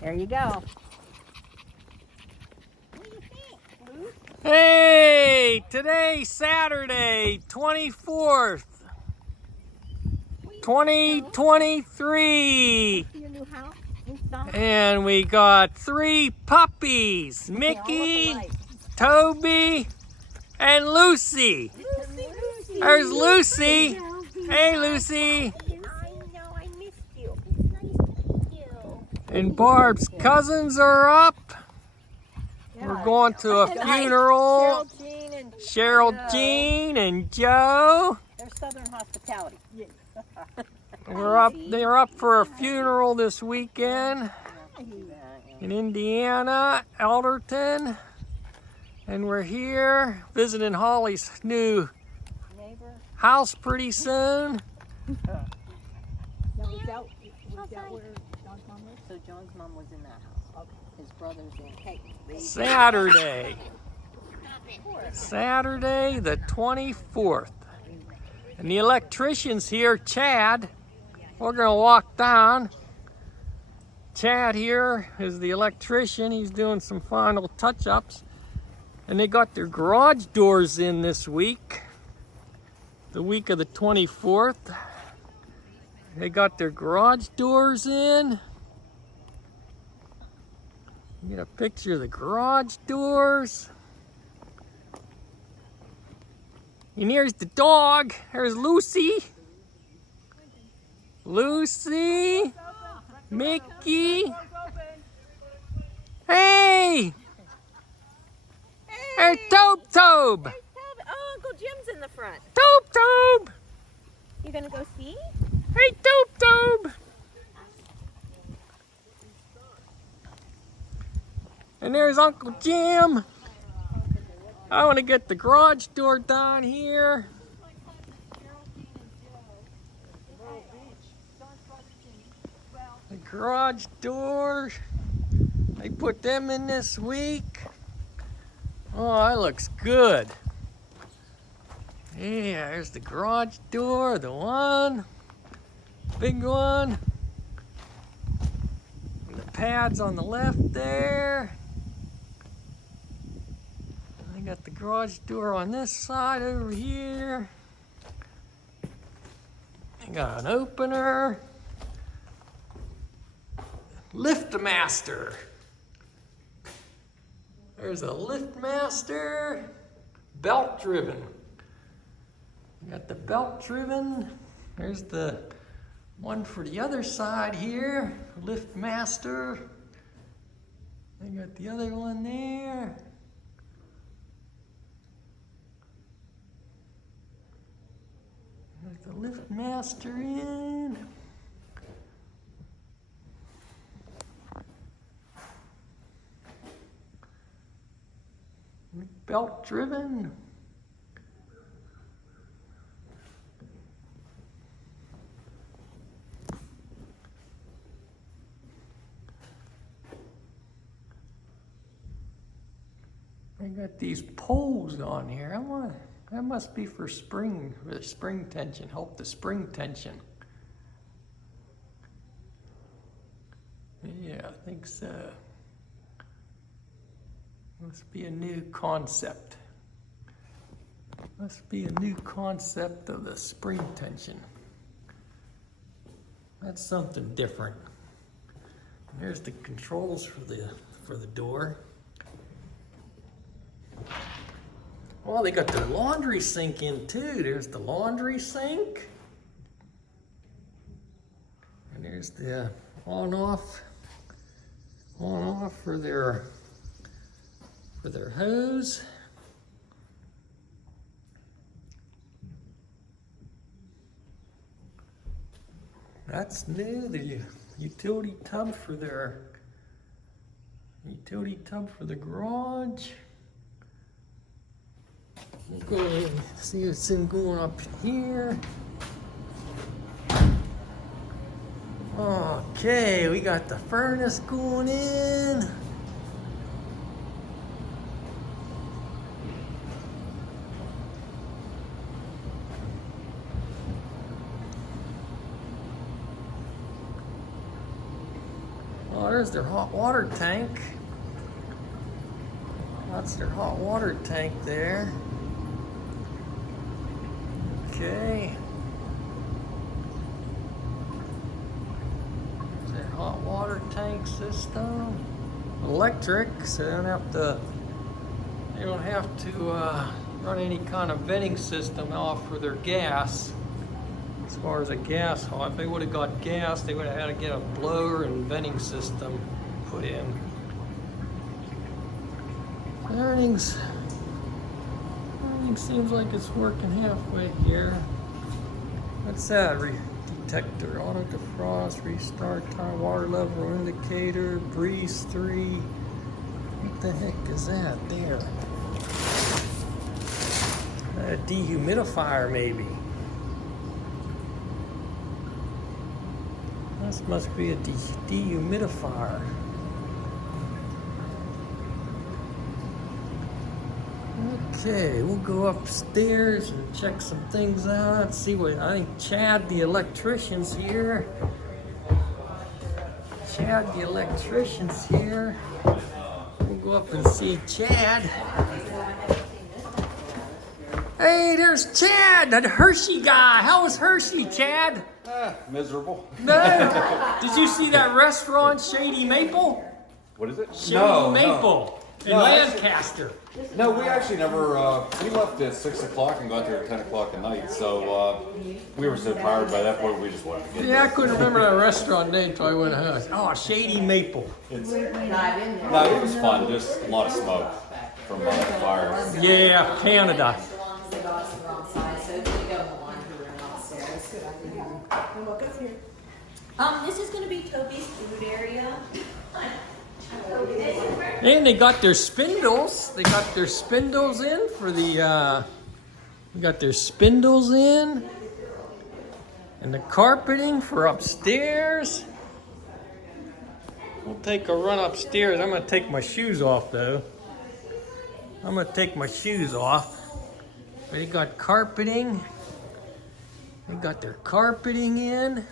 There you go. Hey, today's Saturday, 24th, 2023. And we got 3 puppies, Mickey, Toby, and Lucy. There's Lucy. Hey, Lucy. I missed you. And Barb's cousins are up. We're going to a funeral. Cheryl, Jean, and Joe. They're Southern Hospitality. They're up for a funeral this weekend in Indiana, Elderton. And we're here visiting Holly's new house pretty soon. So John's mom was in that house. His brother's in. Hey, Saturday the 24th. And the electrician's here, Chad. We're gonna walk down. Chad here is the electrician. He's doing some final touch-ups. And they got their garage doors in this week. The week of the 24th. They got their garage doors in. Get a picture of the garage doors. And here's the dog. There's Lucy. Lucy. Mickey. Hey! Hey, Tobe! Oh, Uncle Jim's in the front. Tobe! You gonna go see? Hey, Tobe! And there's Uncle Jim. I want to get the garage door down here. The garage door. They put them in this week. Oh, that looks good. Yeah, there's the garage door, the one. Big one. And the pads on the left there. I got the garage door on this side over here. I got an opener. Liftmaster. There's a Liftmaster. Belt driven. Got the belt driven. There's the one for the other side here. Liftmaster. I got the other one there. Got the Liftmaster in. Belt driven. I got these poles on here. That must be for spring tension. Help the spring tension. Yeah, I think so. Must be a new concept. Must be a new concept of the spring tension. That's something different. There's the controls for the door. Well, they got their laundry sink in too. There's the laundry sink. And there's the on-off for their hose. That's new. The utility tub for the garage. We'll go and see what's going up here. Okay, we got the furnace going in. Oh, there's their hot water tank. That's their hot water tank there. Okay. There's their hot water tank system. Electric, so they don't have to run any kind of venting system off for their gas. As far as a gas haul, if they would have got gas, they would have had to get a blower and venting system put in. Everything seems like it's working halfway here. What's that? Detector, auto defrost, restart time, water level indicator, breeze 3. What the heck is that there? A dehumidifier maybe. This must be a dehumidifier. Okay, we'll go upstairs and check some things out. Let's see what I think Chad the electrician's here. Chad the electrician's here. We'll go up and see Chad. Hey, there's Chad, the Hershey guy. How was Hershey, Chad? Miserable. No. Did you see that restaurant, Shady Maple? What is it? Shady Maple in Lancaster. No, we actually never, we left at 6 o'clock and got there at 10 o'clock at night, so we were so tired by that point we just wanted to get Yeah, I couldn't remember that restaurant name until I went home. Oh, Shady Maple. No, it was fun, just a lot of smoke from the fire. Yeah, Canada. This is going to be Toby's food area. And they got their spindles. They got their spindles in for the, they got their spindles in. And the carpeting for upstairs. We'll take a run upstairs. I'm going to take my shoes off though. I'm going to take my shoes off. They got carpeting. They got their carpeting in.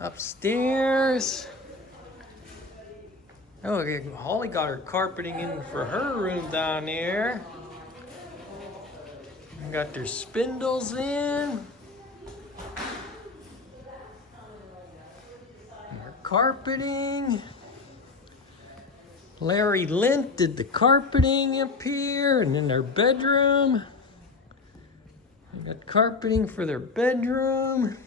Upstairs. Oh, okay. Holly got her carpeting in for her room down there. They got their spindles in. Their carpeting. Larry Lint did the carpeting up here, and in their bedroom. They got carpeting for their bedroom.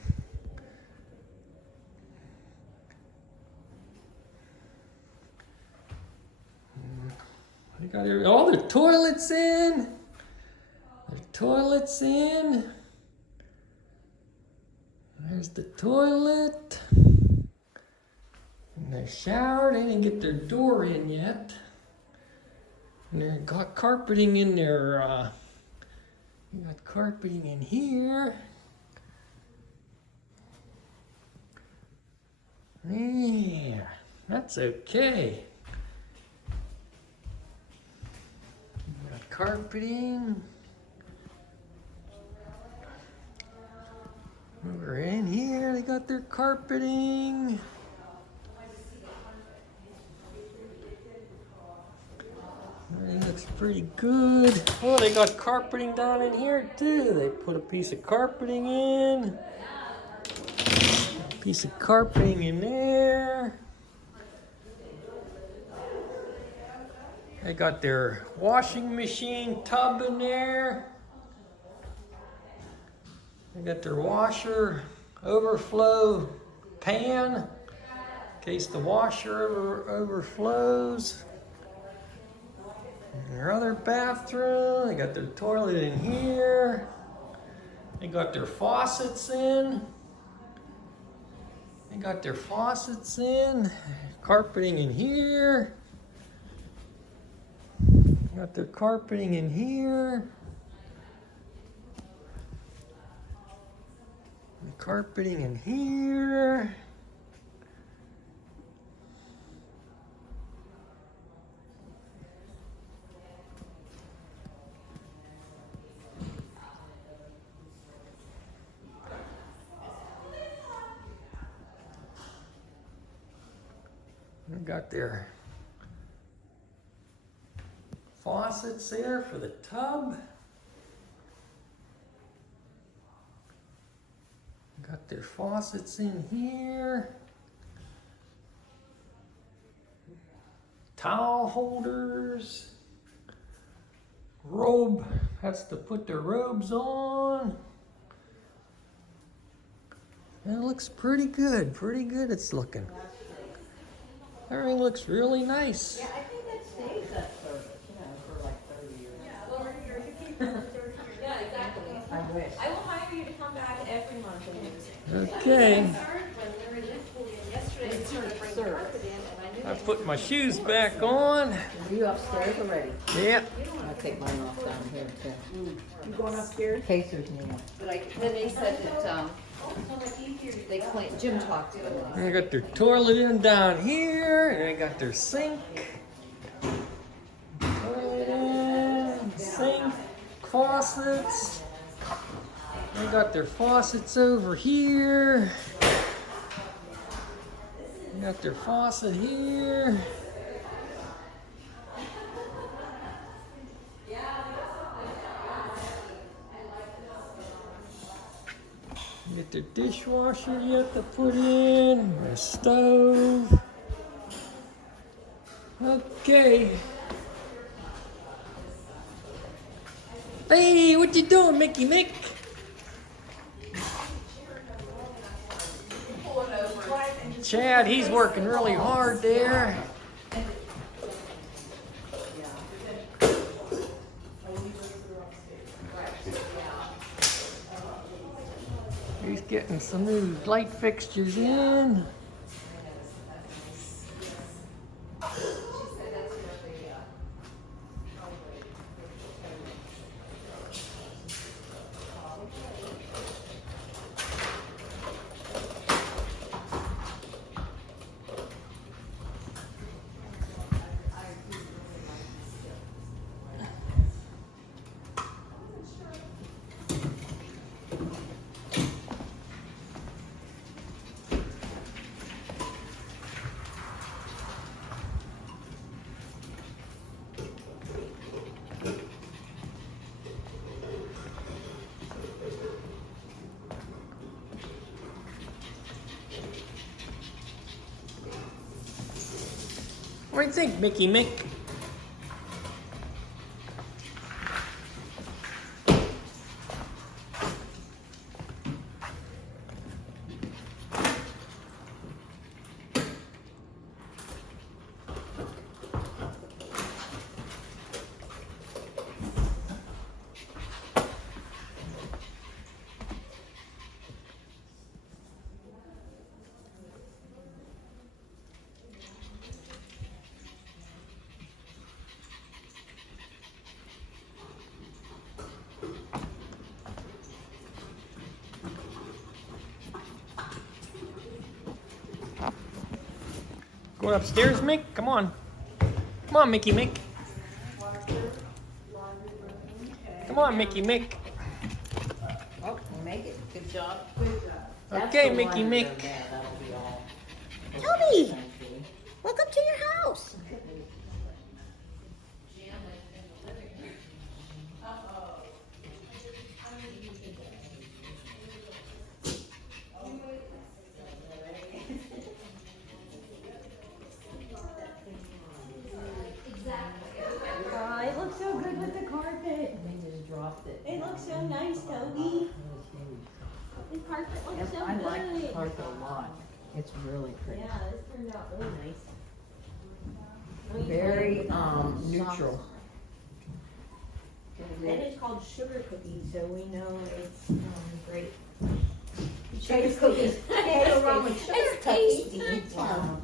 They got all their toilets in. Their toilets in. There's the toilet. And they showered. They didn't get their door in yet. And they got carpeting in their. You got carpeting in here. Yeah, that's okay. Carpeting. Over in here, they got their carpeting. Everything looks pretty good. Oh, they got carpeting down in here too. They put a piece of carpeting in. A piece of carpeting in there. They got their washing machine tub in there. They got their washer overflow pan in case the washer overflows. In their other bathroom, they got their toilet in here. They got their faucets in. They got their faucets in. Carpeting in here. Got their carpeting in here. The carpeting in here. They got their faucets there for the tub. Got their faucets in here. Towel holders. Robe, that's to put their robes on. And it looks pretty good it's looking. Everything looks really nice. Yeah, I think that stays that service, for like 30 years. Yeah, well, you're keeping the third year. Yeah, exactly. I wish. I will hire you to come back every month and use it. Okay. Yesterday, It's her service. I put my shoes back on. Are you upstairs already? Yeah. I'll take mine off down here too. You going upstairs? In case there's any. Then they said that they clean. Jim talked to them. And they got their toilet in down here, and they got their sink. Toilet in, sink, faucets. They got their faucets over here. They got their faucet here. Get their dishwasher yet to put in, their stove. Okay. Hey, what you doing, Mickey Mick? Chad, he's working really hard there. He's getting some new light fixtures in. What do you think, Mickey Mick? Going upstairs, Mick? Come on. Come on, Mickey Mick. Come on, Mickey Mick. Oh, you make it. Good job. Okay, Mickey Mick. That'll be all. Toby, welcome to your house. It looks so good with the carpet. They just dropped it. It looks so nice, Toby. The carpet looks so I good. like the carpet a lot. It's really pretty. Yeah, this turned out really nice. Very neutral. And it's called sugar cookies, so we know it's great. Sugar cookies. What's wrong with sugar It's cookies? tasty. Wow.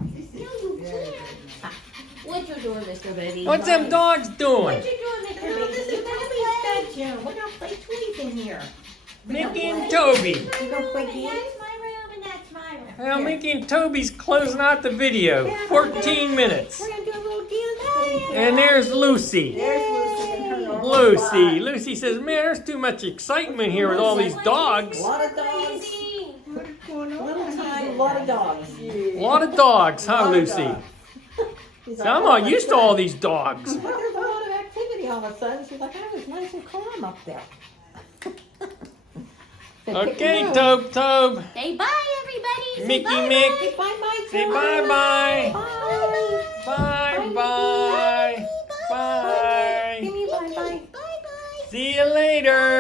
What's your door, Mr. Baby? What's them dogs doing? What you doing, Mr. Baby? This is You gonna Toby's bedroom. We're gonna play toys in here. Mickey and Toby. You gonna play play? games? That's my room and that's my room. Well, Mickey and Toby's closing out the video. 14 minutes. We're gonna do a little dance. And there's Lucy. There's Lucy in her normal Lucy. spot. Lucy says, man, there's too much excitement here with all these dogs. A lot of dogs. Little tiny, a lot of dogs. A lot of dogs, huh, Lot of Lucy? dogs. She's See, like, I'm all not of a used to all sudden- these dogs. But there's a lot of activity all of a sudden. She's like, I was nice and calm up there. Okay, Tobe. Say bye, everybody. Say Mickey bye, Mick. Say bye-bye. Say Toby. bye-bye. Bye. Bye-bye. Bye. Bye. Give me a bye-bye. Bye bye. See you later.